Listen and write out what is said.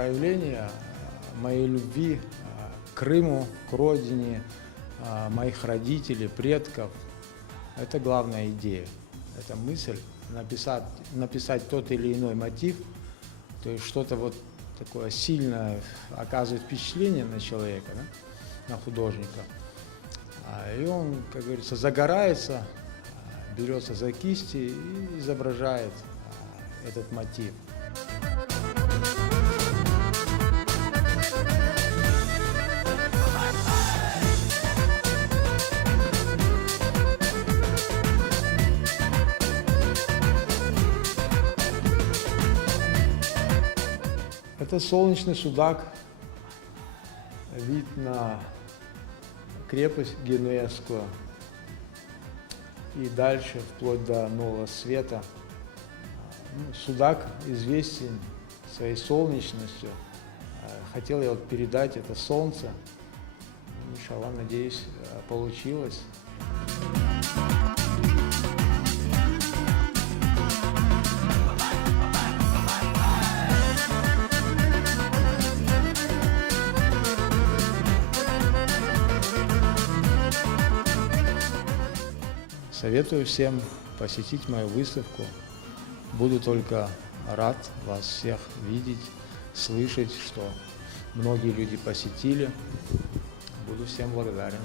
проявление моей любви к Крыму, к родине, моих родителей, предков. Это главная идея, это мысль написать тот или иной мотив, то есть что-то вот такое сильное оказывает впечатление на человека, да, на художника. И он, как говорится, загорается, берется за кисти и изображает этот мотив. Это солнечный судак, вид на крепость Генуэзскую и дальше, вплоть до Нового Света. Судак известен своей солнечностью. Хотел я вот передать это солнце. Иншаллах, надеюсь, получилось. Советую всем посетить мою выставку. Буду только рад вас всех видеть, слышать, что многие люди посетили. Буду всем благодарен.